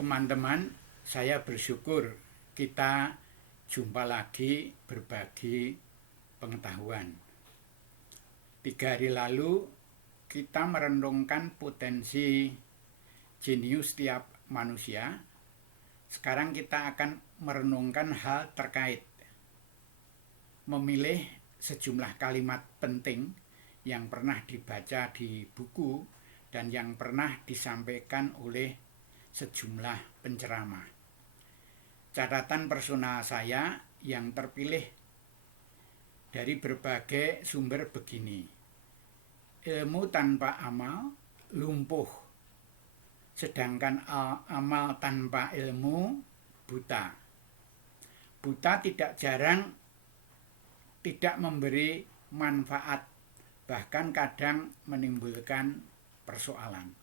Teman-teman, saya bersyukur kita jumpa lagi berbagi pengetahuan. 3 hari lalu kita merenungkan potensi jenius tiap manusia. Sekarang kita akan merenungkan hal terkait memilih sejumlah kalimat penting yang pernah dibaca di buku dan yang pernah disampaikan oleh sejumlah penceramah. Catatan personal saya yang terpilih dari berbagai sumber begini: ilmu tanpa amal lumpuh, sedangkan amal tanpa ilmu buta. Buta tidak jarang tidak memberi manfaat, bahkan kadang menimbulkan persoalan.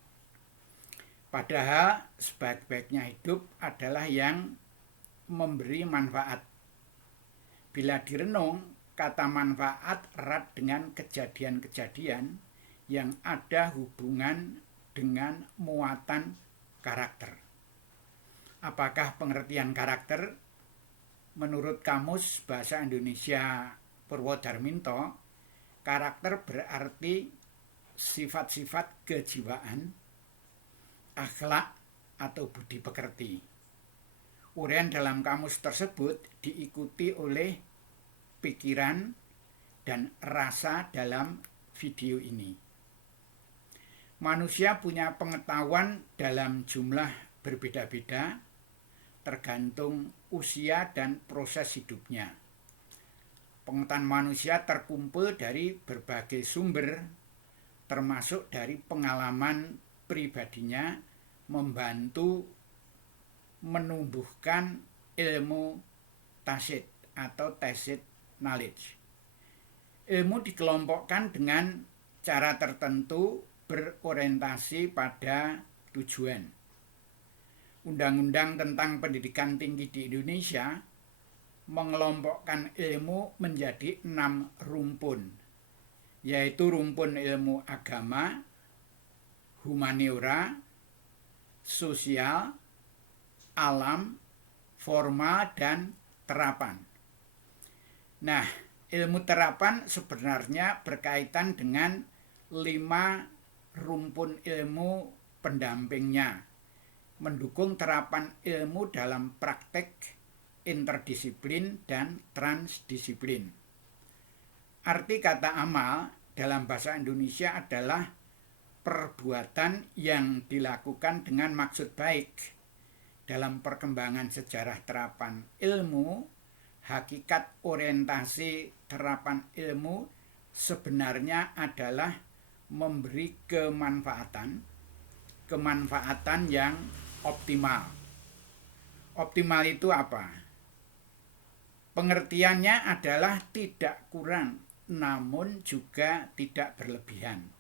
Padahal sebaik-baiknya hidup adalah yang memberi manfaat. Bila direnung, kata manfaat erat dengan kejadian-kejadian yang ada hubungan dengan muatan karakter. Apakah pengertian karakter? Menurut Kamus Bahasa Indonesia Purwodarminto, karakter berarti sifat-sifat kejiwaan, akhlak atau budi pekerti. Uraian dalam kamus tersebut diikuti oleh pikiran dan rasa dalam video ini. Manusia punya pengetahuan dalam jumlah berbeda-beda, tergantung usia dan proses hidupnya. Pengetahuan manusia terkumpul dari berbagai sumber, termasuk dari pengalaman pribadinya, membantu menumbuhkan ilmu tacit atau tacit knowledge. Ilmu dikelompokkan dengan cara tertentu berorientasi pada tujuan. Undang-undang tentang pendidikan tinggi di Indonesia mengelompokkan ilmu menjadi 6 rumpun, yaitu rumpun ilmu agama, humaniora, sosial, alam, formal, dan terapan. Nah, ilmu terapan sebenarnya berkaitan dengan 5 rumpun ilmu pendampingnya, mendukung terapan ilmu dalam praktek interdisiplin dan transdisiplin. Arti kata amal dalam bahasa Indonesia adalah perbuatan yang dilakukan dengan maksud baik. Dalam perkembangan sejarah terapan ilmu, hakikat orientasi terapan ilmu sebenarnya adalah memberi kemanfaatan yang optimal. Optimal itu apa? Pengertiannya adalah tidak kurang, namun juga tidak berlebihan.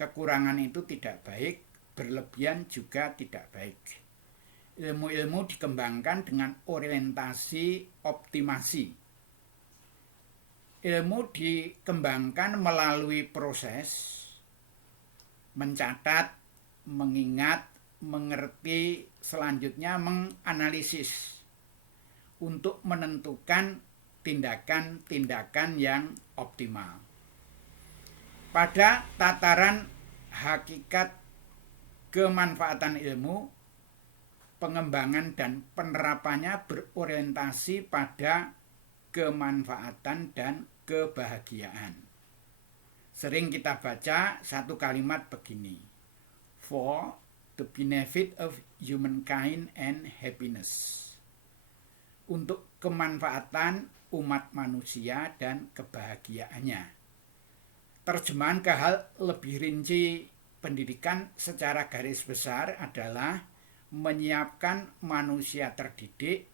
Kekurangan itu tidak baik, berlebihan juga tidak baik. Ilmu-ilmu dikembangkan dengan orientasi optimasi. Ilmu dikembangkan melalui proses mencatat, mengingat, mengerti, selanjutnya menganalisis untuk menentukan tindakan-tindakan yang optimal. Pada tataran hakikat kemanfaatan ilmu, pengembangan dan penerapannya berorientasi pada kemanfaatan dan kebahagiaan. Sering kita baca satu kalimat begini: for the benefit of humankind and happiness. Untuk kemanfaatan umat manusia dan kebahagiaannya. Terjemahan ke hal lebih rinci pendidikan secara garis besar adalah menyiapkan manusia terdidik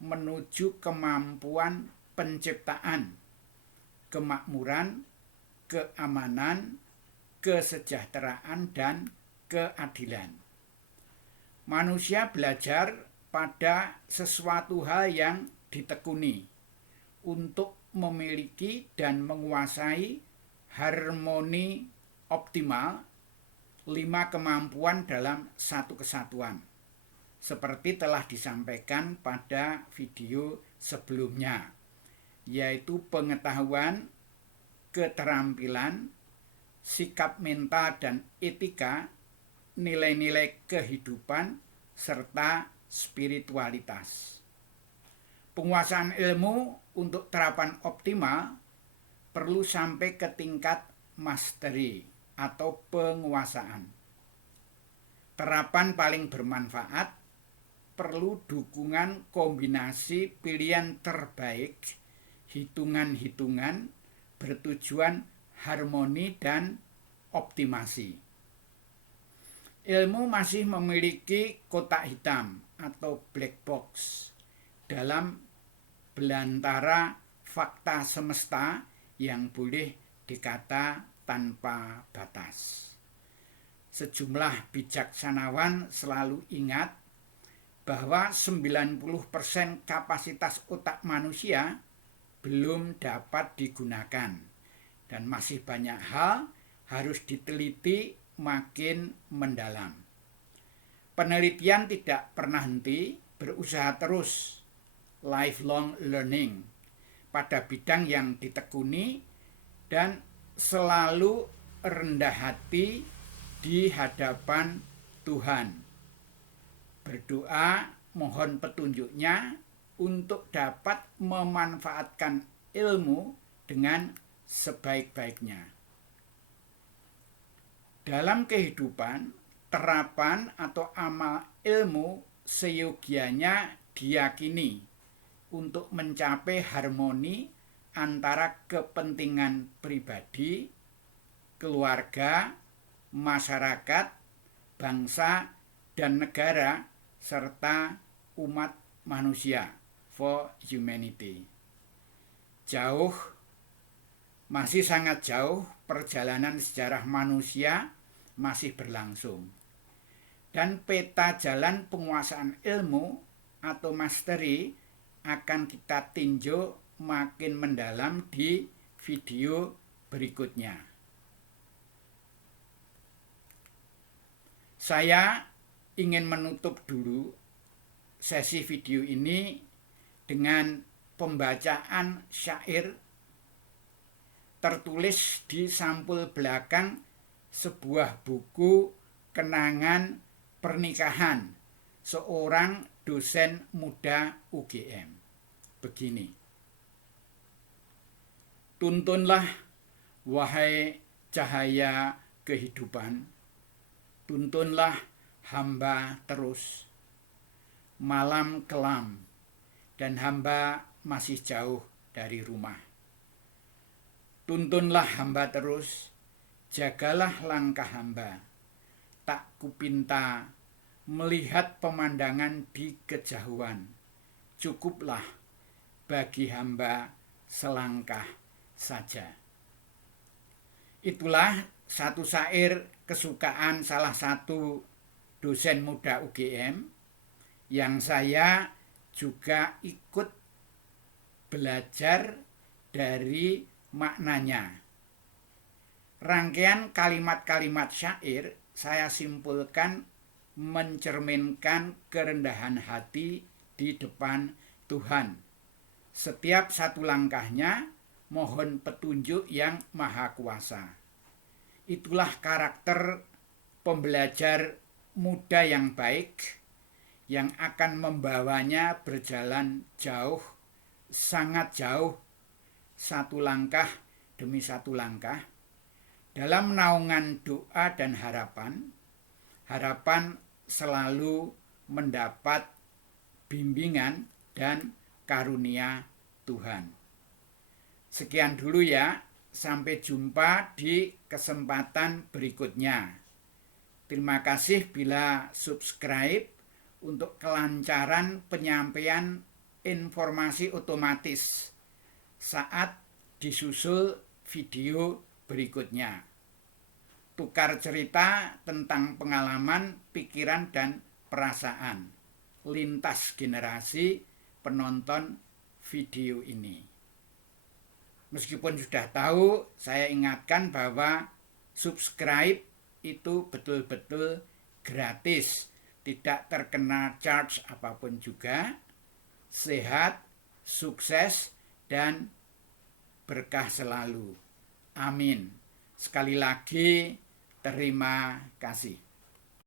menuju kemampuan penciptaan, kemakmuran, keamanan, kesejahteraan, dan keadilan. Manusia belajar pada sesuatu hal yang ditekuni untuk memiliki dan menguasai harmoni optimal 5 kemampuan dalam satu kesatuan. seperti telah disampaikan pada video sebelumnya, yaitu pengetahuan, keterampilan, sikap mental dan etika, nilai-nilai kehidupan, serta spiritualitas. Penguasaan ilmu untuk terapan optimal perlu sampai ke tingkat mastery atau penguasaan. Terapan paling bermanfaat perlu dukungan kombinasi pilihan terbaik, hitungan-hitungan bertujuan harmoni dan optimasi. Ilmu masih memiliki kotak hitam atau black box dalam belantara fakta semesta yang boleh dikata tanpa batas. Sejumlah bijaksanawan selalu ingat bahwa 90% kapasitas otak manusia belum dapat digunakan dan masih banyak hal harus diteliti makin mendalam. Penelitian tidak pernah henti, berusaha terus, lifelong learning, pada bidang yang ditekuni dan selalu rendah hati di hadapan Tuhan. Berdoa mohon petunjuknya untuk dapat memanfaatkan ilmu dengan sebaik-baiknya. Dalam kehidupan, terapan atau amal ilmu seyogianya diyakini untuk mencapai harmoni antara kepentingan pribadi, keluarga, masyarakat, bangsa, dan negara, serta umat manusia, for humanity. Masih sangat jauh perjalanan sejarah manusia masih berlangsung. Dan peta jalan penguasaan ilmu atau mastery akan kita tinjau makin mendalam di video berikutnya. Saya ingin menutup dulu sesi video ini dengan pembacaan syair tertulis di sampul belakang sebuah buku kenangan pernikahan seorang dosen muda UGM. Begini: tuntunlah wahai cahaya kehidupan, tuntunlah hamba terus. Malam kelam dan hamba masih jauh dari rumah. Tuntunlah hamba terus, jagalah langkah hamba. Tak kupinta melihat pemandangan di kejauhan. Cukuplah bagi hamba selangkah saja. Itulah satu syair kesukaan salah satu dosen muda UGM yang saya juga ikut belajar dari maknanya. Rangkaian kalimat-kalimat syair saya simpulkan mencerminkan kerendahan hati di depan Tuhan. Setiap satu langkahnya mohon petunjuk yang maha kuasa. Itulah karakter pembelajar muda yang baik yang akan membawanya berjalan jauh, sangat jauh, satu langkah demi satu langkah, dalam naungan doa dan harapan. Harapan selalu mendapat bimbingan dan karunia Tuhan. Sekian dulu ya, sampai jumpa di kesempatan berikutnya. Terima kasih bila subscribe untuk kelancaran penyampaian informasi otomatis saat disusul video berikutnya. Tukar cerita tentang pengalaman, pikiran, dan perasaan lintas generasi penonton video ini. Meskipun sudah tahu, saya ingatkan bahwa subscribe itu betul-betul gratis. tidak terkena charge apapun juga, sehat, sukses, dan berkah selalu. Amin. Sekali lagi, terima kasih.